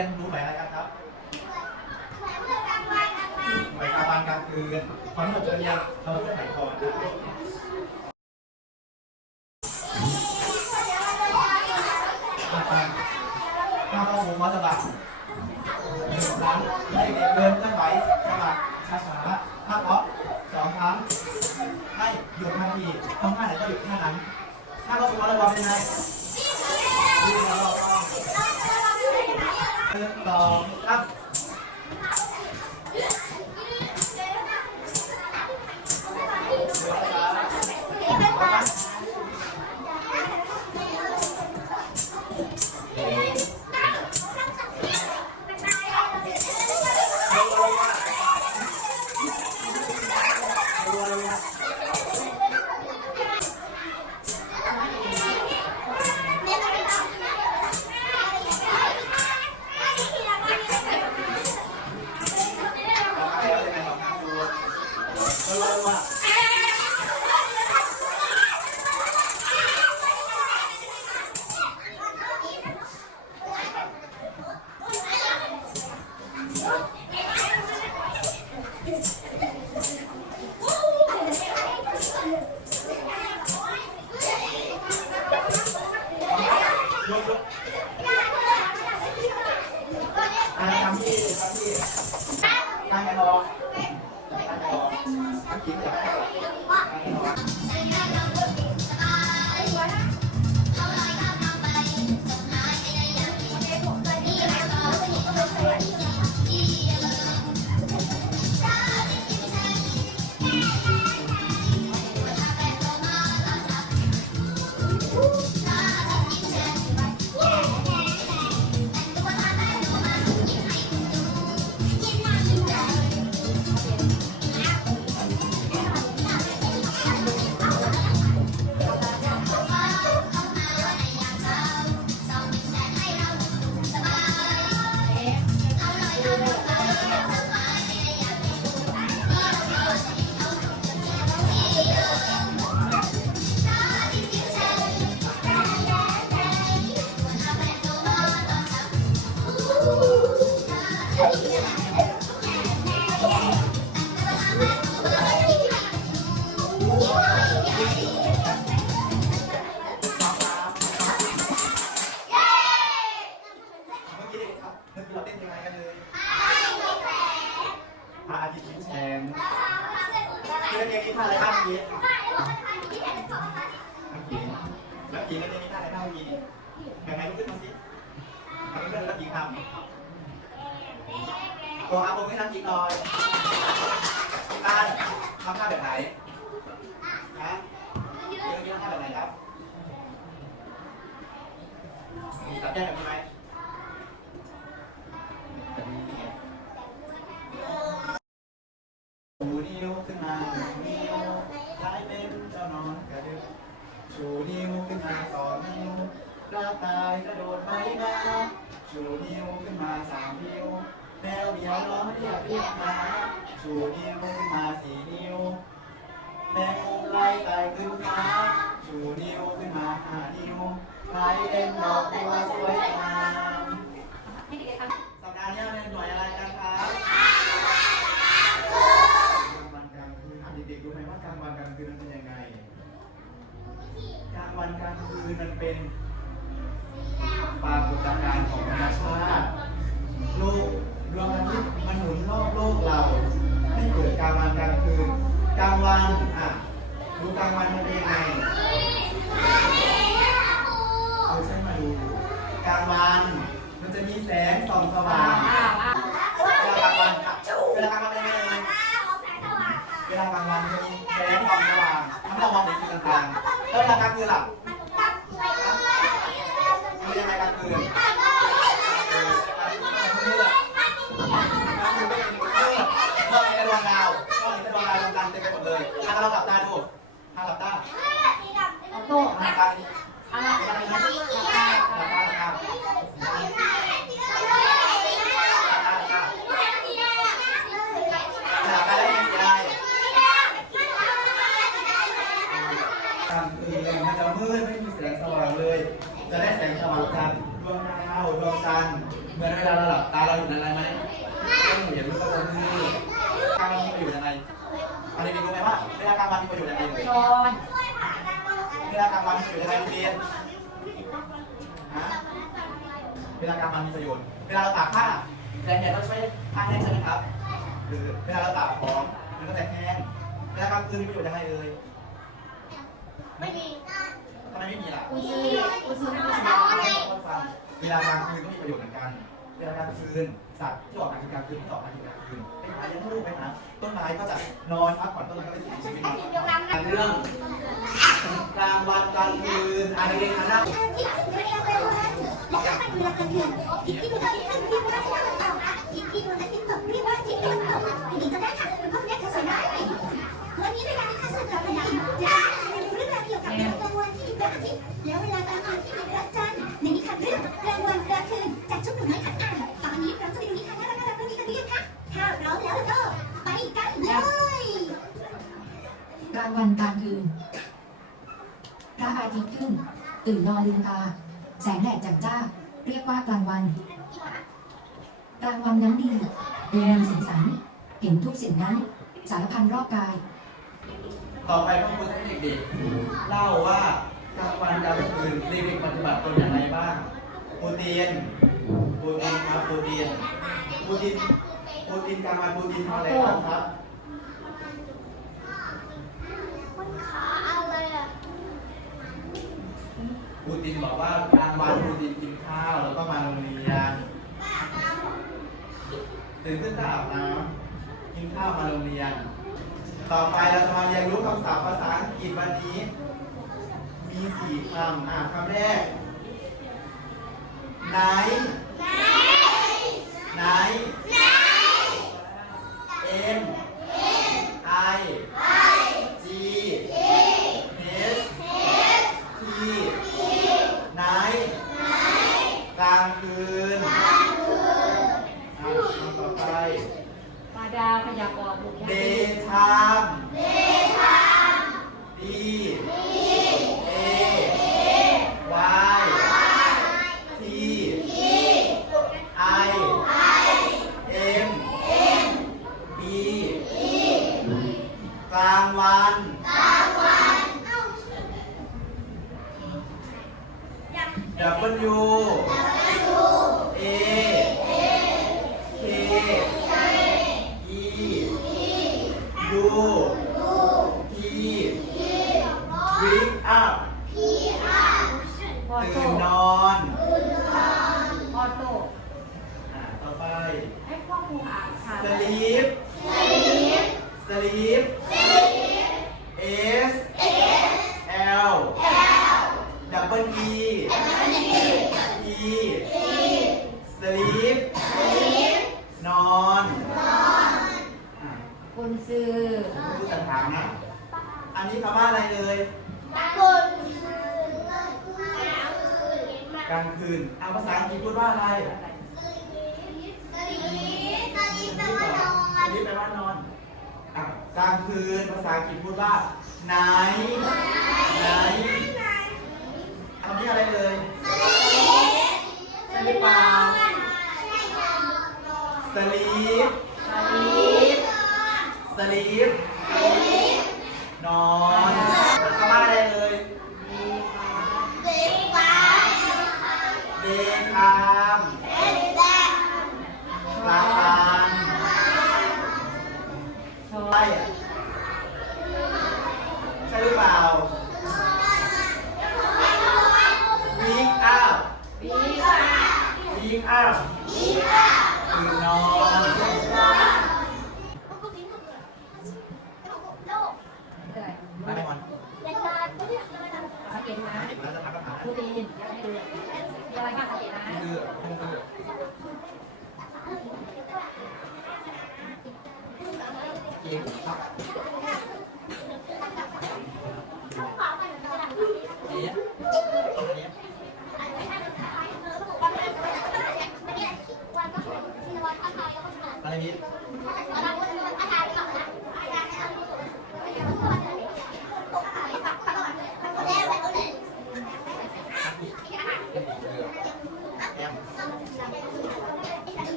ยังรู้หมายอะไรกันครับหมายกางวันกลางคืนตอนที่ผมจะเรียนเราเรียนหมายก่อนนะครับข้าวต้มหมูมัสบักสามให้เด็กเดินเคลื่อนไหวสบักช้าช้าห้าเคาะสองครั้งให้หยุดทันทีทำท่าไหนก็หยุดท่านั้นถ้าเราเป็นวัดระวังเป็นไง Bếp bò. ันกลางคืนมันเป็นปรากฏการณ์ของธรรมชาติโลกดวงอาทิตย์มันหมุนรอบโลกเรา ให้เกิดกลางวันกลางคืนกลางวันอะดูกลางวันมันเป็นยังไงเราใช่มาดูกลางวันมันจะมีแสงส่องสว่างเวลากลางวันเวลากลางวันเป็นยังไงเวลากลางวันจะมีแสงส่องสว่างทำให้เรามองเห็นสิ่งต่างๆแล้วเวลากลางคืนล่ะ Amen. เวลากลางวันมีประโยชน์ เวลาเราตากผ้าแสงแดดเราใช้ผ้าแห้งใช่ไหมครับหรือเวลาเราตากของมันก็จะแห้งเวลากลางคืนมีประโยชน์ยังไงเอ่ยไม่มีทำไมไม่มีล่ะอุซื้ออุซื้ออุซื้อเวลากลางคืนก็มีประโยชน์เหมือนกัน เวลากลางคืนสัตว์ที่ออกมาคือกลางคืนที่ออกมาคือกลางคืนไป หาเลี้ยงลูกไปหาต้นไม้ก็จะนอนพักผ่อนต้นไม้ก็ได้สิ่งมีชีวิตนอนเรื่องกลางวันกลางคืนอะไรเรียนคณะที่ไม่ได้เอาไปว่าและถ้ามันมีราคาเงินที่ที่ดูได้ที่ที่ว่าที่เราต่อนะที่ที่ดูได้ที่ตกที่ว่าที่เราต่อทีนี้จะได้ค่ะเพราะเนี้ยเธอสวยมากวันนี้เวลาที่ข้าศึกเราเป็นยังจะเรื่องราวเกี่ยวกับกลางวันที่มีพระอาทิตย์แล้วเวลากลางคืนที่มีพระจันทร์ในนิทานเรื่องกลางวันกลางคืนจากชุดหนุ่มน้อยขัด ลางวันกลางคืน พระอาทิตย์ขึ้น ตื่นนอนลืมตา แสงแดดจัดจ้า เรียกว่ากลางวัน กลางวันน้ำดีดูมีสีสัน เห็นทุกสิ่งนั้น สารพันรอบกาย ต่อไปพวกคุณให้เด็กๆ เล่าว่ากลางวันกลางคืนเด็กๆปฏิบัติตนอย่างไรบ้างปูตีนปูตีนครับปูตีนปูตีนปูตีนกลางวันปูตีนทำอะไรบ้างครับ ขาอะไรอะปูตินบอกว่ากลางวันปูตินกินข้าวแล้วก็มาโรงเรียนตื่นขึ้นก็อาบน้ำกินข้าวมาโรงเรียน ต่อไปเราจะมาเรียนรู้คำศัพท์ภาษาอังกฤษวันนี้ มีสี่คำอะคำแรก night night n i g h t night กลางคืนอะคำต่อไป ปลาดาวขยับออกบุก daytime d a y t i m b กลางวัน W A K E ที่ กลางคืนภาษาอังกฤษพูดว่า night night คำนี้อะไรเลยใช่หรือเปล่า sleep สลีป sleep นอน เปล่า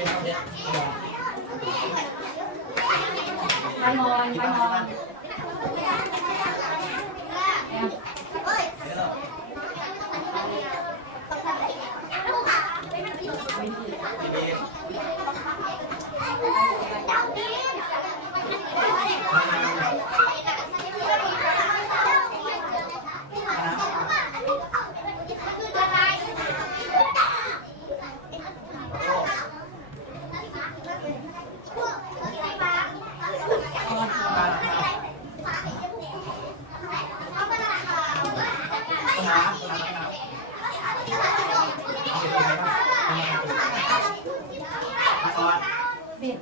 ไปนอนไปนอน เบ็ด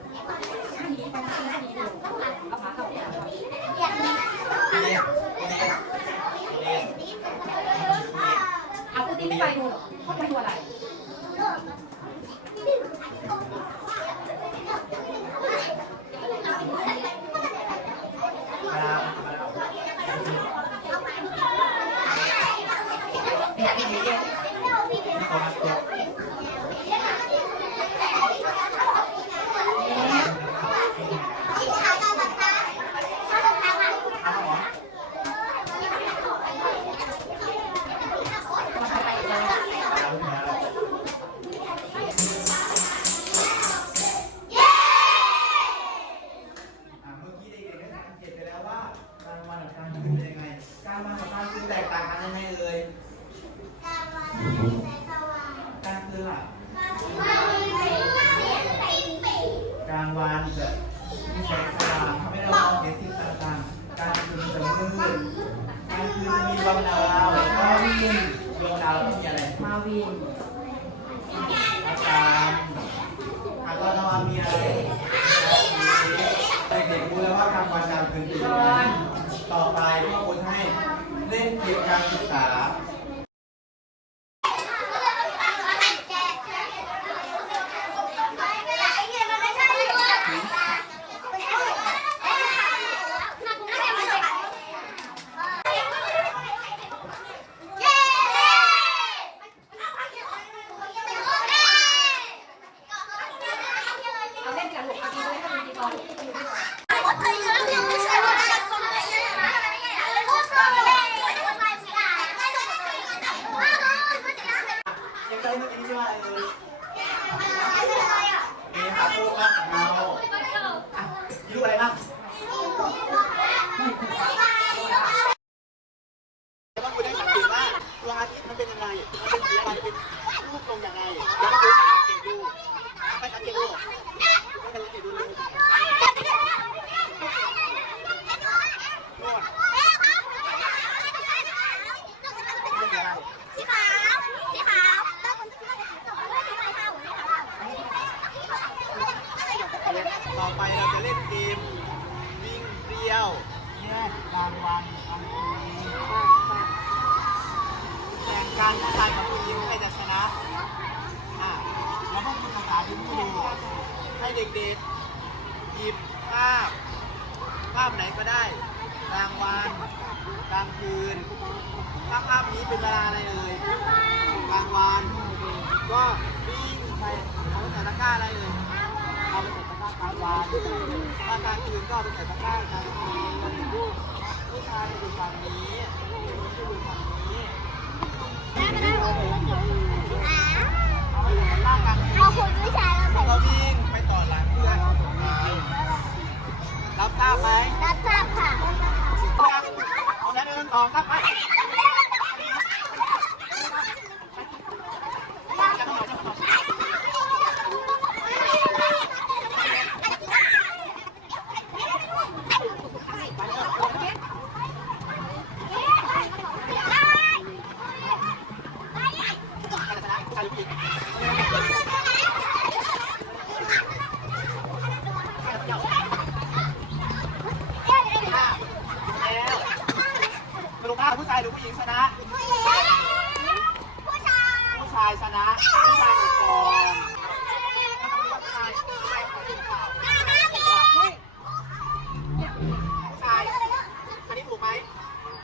เราจะเล่นเกมวิ่งเดียวแยกรางวัลรางคืนแข่งการผู้ชายกับผู้หญิงใครจะชนะอะเราต้องพูดภาษาที่ผู้ดูให้เด็กๆหยิบภาพภาพไหนก็ได้กลางวันกลางคืนถ้าภาพนี้เป็นเวลาอะไรเอ่ยกลางวันก็วิ่งไปเอาใส่ตะกร้าอะไรเอ่ยเอาไปใส่ กลางวันถ้กางคืนก็เป็นแใส่ตะก้ากันผู้ชายอยู่ฝั่งนี้ผู้หญิงอยู่ฝั่งนี้ ผู้ชายหรือผู้หญิงชนะ ผู้หญิงผู้ชายผู้ชายชนะ ผู้ชายหนึ่งคนผู้ชายอันนี้ถูกไหม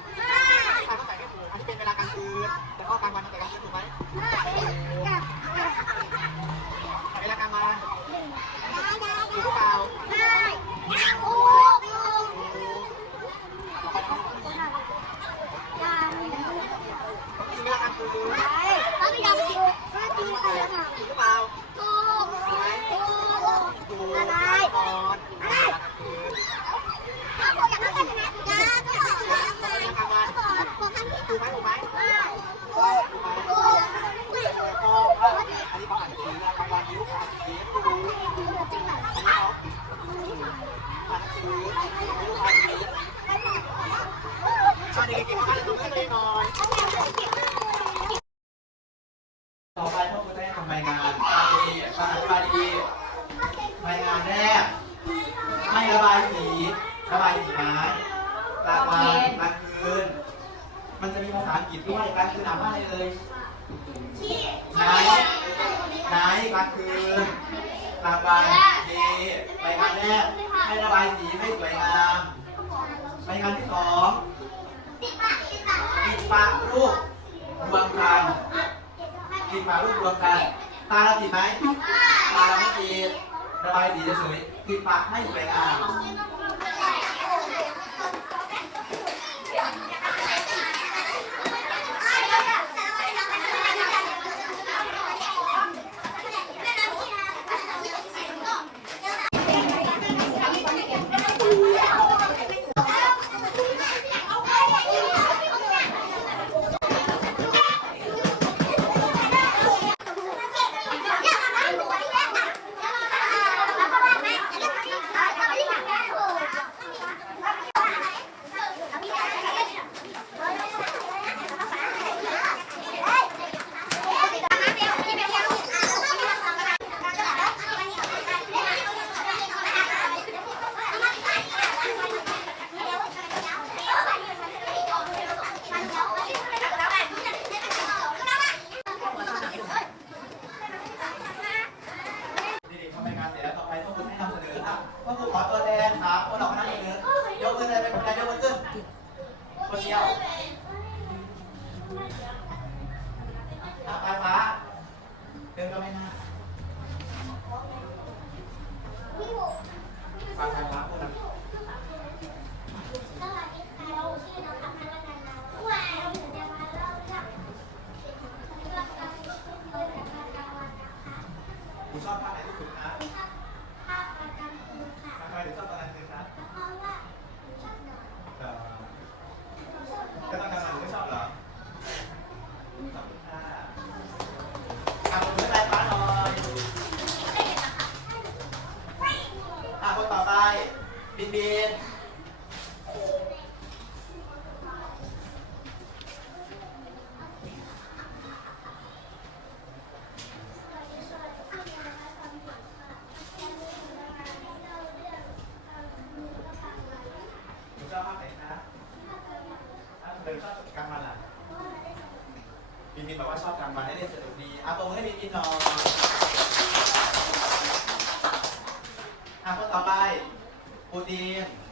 ผู้ชายต้องใส่ไม่ถูกอันนี้เป็นเวลากลางคืนแล้วก็กลางวันใส่กลางคืนถูกไหม ไปไปรับยาไป ยไหนไหนกลาคืนกลางวันดีไปงานแรกให้ระบายสีให้สวยงามไปงานที่สองปิดปากรูปรวมกันปิดปากรูปรวมกัน ตาเราติดไหมตาเราไม่ติดระบายสีจะสวยปิดปากให้สวยงาม คนออกมานั่งเยอะยกมือเลยเป็นคนเดียวยกมือขึ้นคนเดียว ปูเตียง